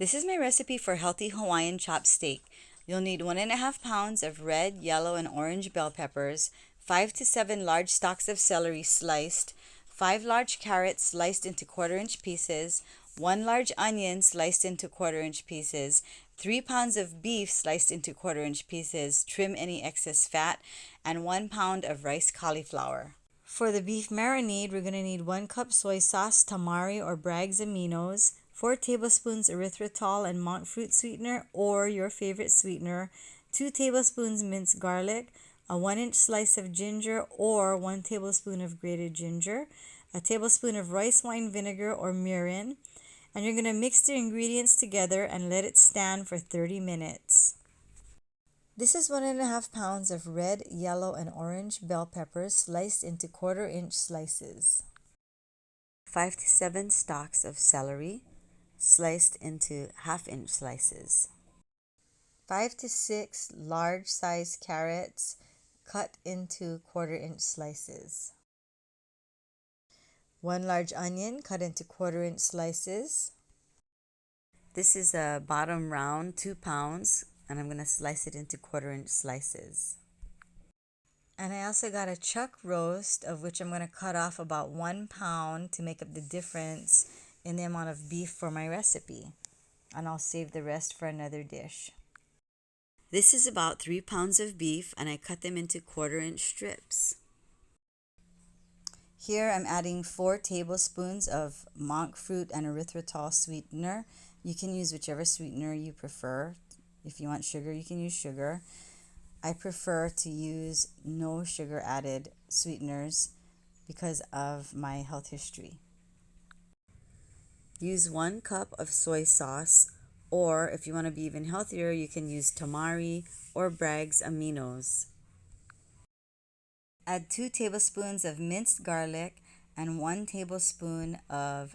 This is my recipe for healthy Hawaiian chopped steak. You'll need 1.5 pounds of red, yellow, and orange bell peppers, 5 to 7 large stalks of celery sliced, 5 large carrots sliced into quarter-inch pieces, 1 large onion sliced into quarter-inch pieces, 3 pounds of beef sliced into quarter-inch pieces, trim any excess fat, and 1 pound of rice cauliflower. For the beef marinade, we're going to need 1 cup soy sauce, tamari or Bragg's aminos, 4 tablespoons erythritol and monk fruit sweetener or your favorite sweetener, 2 tablespoons minced garlic, a 1-inch slice of ginger or 1 tablespoon of grated ginger, a tablespoon of rice wine vinegar or mirin, and you're going to mix the ingredients together and let it stand for 30 minutes. This is 1.5 pounds of red, yellow, and orange bell peppers sliced into quarter-inch slices. 5 to 7 stalks of celery sliced into half-inch slices. 5 to 6 large-sized carrots cut into quarter-inch slices. 1 large onion cut into quarter-inch slices. This is a bottom round, 2 pounds, and I'm going to slice it into quarter-inch slices. And I also got a chuck roast, of which I'm going to cut off about 1 pound to make up the difference in the amount of beef for my recipe. And I'll save the rest for another dish. This is about 3 pounds of beef, and I cut them into quarter-inch strips. Here I'm adding 4 tablespoons of monk fruit and erythritol sweetener. You can use whichever sweetener you prefer. If you want sugar, you can use sugar. I prefer to use no sugar added sweeteners because of my health history. Use 1 cup of soy sauce, or if you want to be even healthier, you can use tamari or Bragg's aminos. Add 2 tablespoons of minced garlic and 1 tablespoon of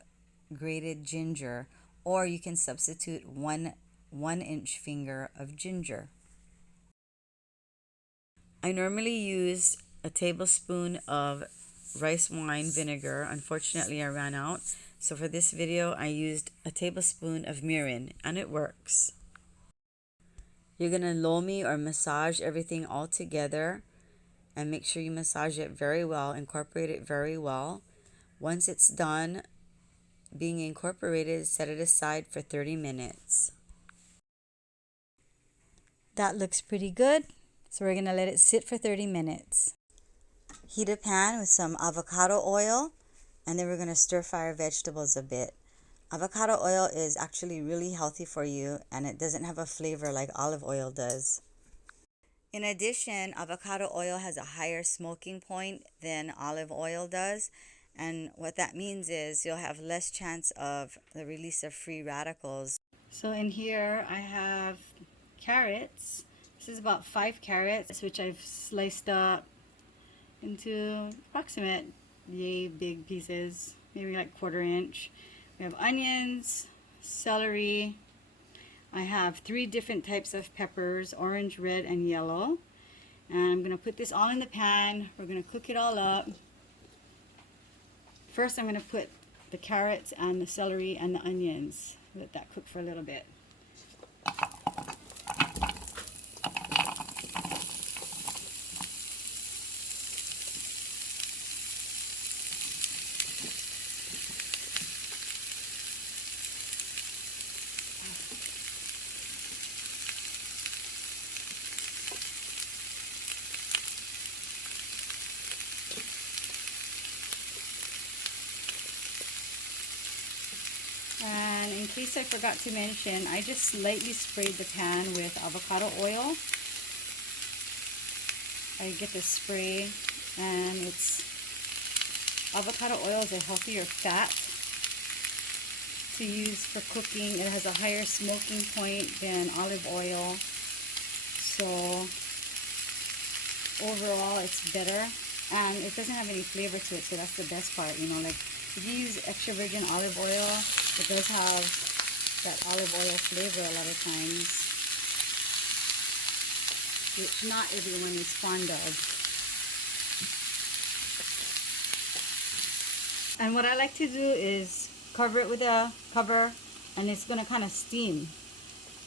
grated ginger, or you can substitute 1-inch finger of ginger. I normally use a tablespoon of rice wine vinegar. Unfortunately, I ran out. So for this video, I used a tablespoon of mirin, and it works. You're going to lomi or massage everything all together, and make sure you massage it very well, incorporate it very well. Once it's done being incorporated, set it aside for 30 minutes. That looks pretty good, so we're going to let it sit for 30 minutes. Heat a pan with some avocado oil, and then we're going to stir fry our vegetables a bit. Avocado oil is actually really healthy for you, and it doesn't have a flavor like olive oil does. In addition, avocado oil has a higher smoking point than olive oil does, and what that means is you'll have less chance of the release of free radicals. So in here I have carrots. This is about 5 carrots, which I've sliced up into approximately big pieces, maybe like quarter-inch. We have onions, celery. I have 3 different types of peppers, orange, red, and yellow. And I'm going to put this all in the pan. We're going to cook it all up. First, I'm going to put the carrots and the celery and the onions. Let that cook for a little bit. And in case I forgot to mention, I just lightly sprayed the pan with avocado oil. I get the spray, and avocado oil is a healthier fat to use for cooking. It has a higher smoking point than olive oil, so overall it's better, and it doesn't have any flavor to it, so that's the best part. You know, like if you use extra virgin olive oil, it does have that olive oil flavor a lot of times, which not everyone is fond of. And what I like to do is cover it with a cover and it's gonna kind of steam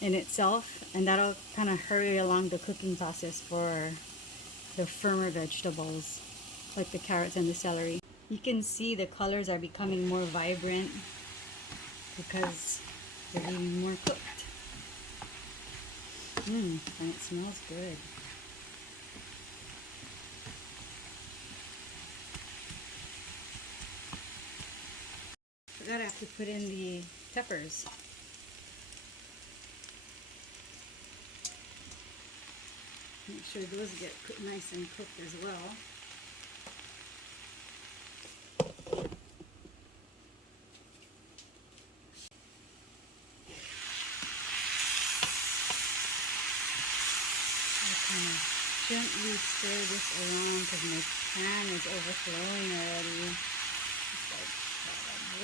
in itself, and that'll kind of hurry along the cooking process for the firmer vegetables like the carrots and the celery. You can see the colors are becoming more vibrant because they're being more cooked. And it smells good. Forgot I have to put in the peppers. Make sure those get nice and cooked as well. Kind of gently stir this around because my pan is overflowing already. It's like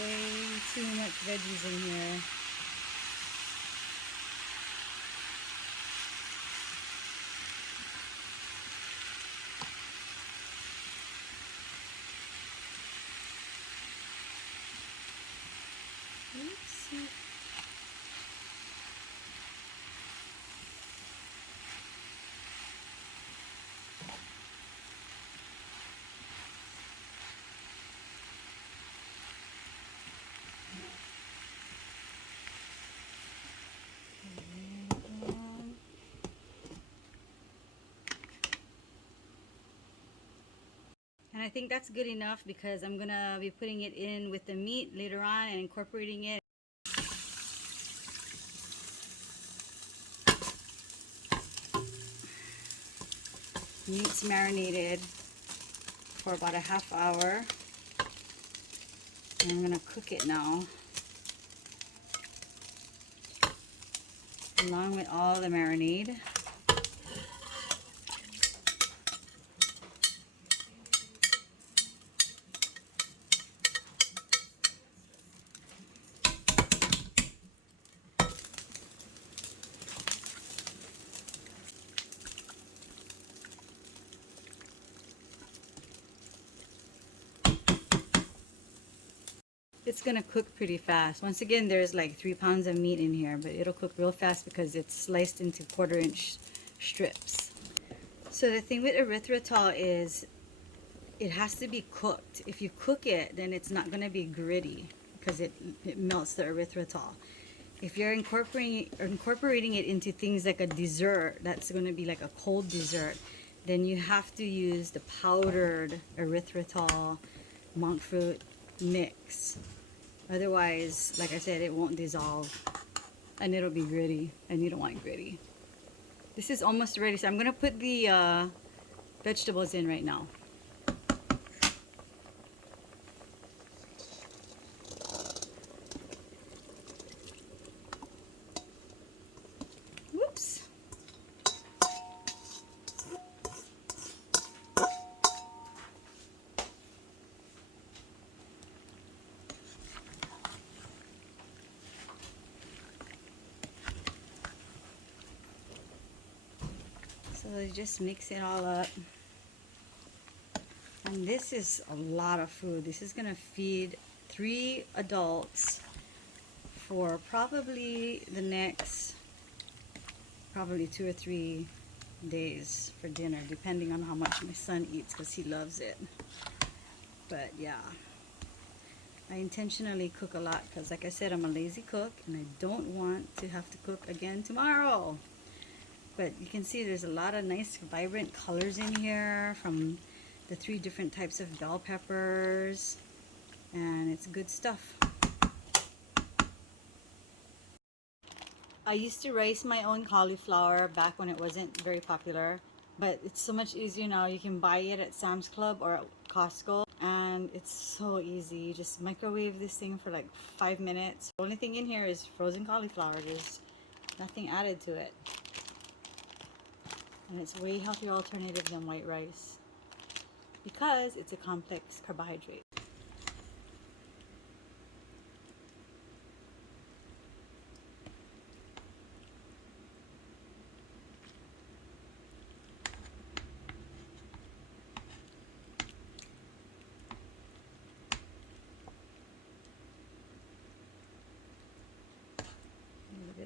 way too much veggies in here. Oopsie. And I think that's good enough because I'm gonna be putting it in with the meat later on and incorporating it. Meat's marinated for about a half hour. And I'm gonna cook it now, along with all the marinade. It's gonna cook pretty fast. Once again, there's like 3 pounds of meat in here, but it'll cook real fast because it's sliced into 1/4 inch strips. So the thing with erythritol is it has to be cooked. If you cook it, then it's not gonna be gritty because it melts the erythritol. If you're incorporating it into things like a dessert, that's gonna be like a cold dessert, then you have to use the powdered erythritol monk fruit mix. Otherwise, like I said, it won't dissolve and it'll be gritty, and you don't want gritty. This is almost ready, so I'm gonna put the vegetables in right now. Whoops. So you just mix it all up. And this is a lot of food. This is gonna feed 3 adults for probably the next 2 or 3 days for dinner, depending on how much my son eats because he loves it. But yeah, I intentionally cook a lot because, like I said, I'm a lazy cook and I don't want to have to cook again tomorrow. But you can see there's a lot of nice vibrant colors in here from the 3 different types of bell peppers, and it's good stuff. I used to raise my own cauliflower back when it wasn't very popular, but it's so much easier now. You can buy it at Sam's Club or at Costco, and it's so easy. You just microwave this thing for like 5 minutes. The only thing in here is frozen cauliflower. There's nothing added to it. And it's a way healthier alternative than white rice because it's a complex carbohydrate.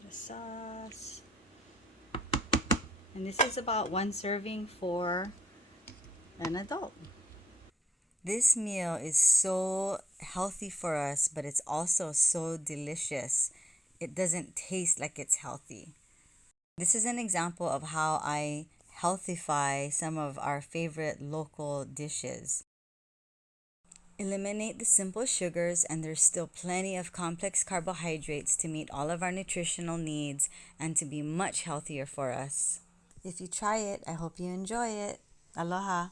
the sauce. And this is about one serving for an adult. This meal is so healthy for us, but it's also so delicious. It doesn't taste like it's healthy. This is an example of how I healthify some of our favorite local dishes. Eliminate the simple sugars, and there's still plenty of complex carbohydrates to meet all of our nutritional needs and to be much healthier for us. If you try it, I hope you enjoy it. Aloha.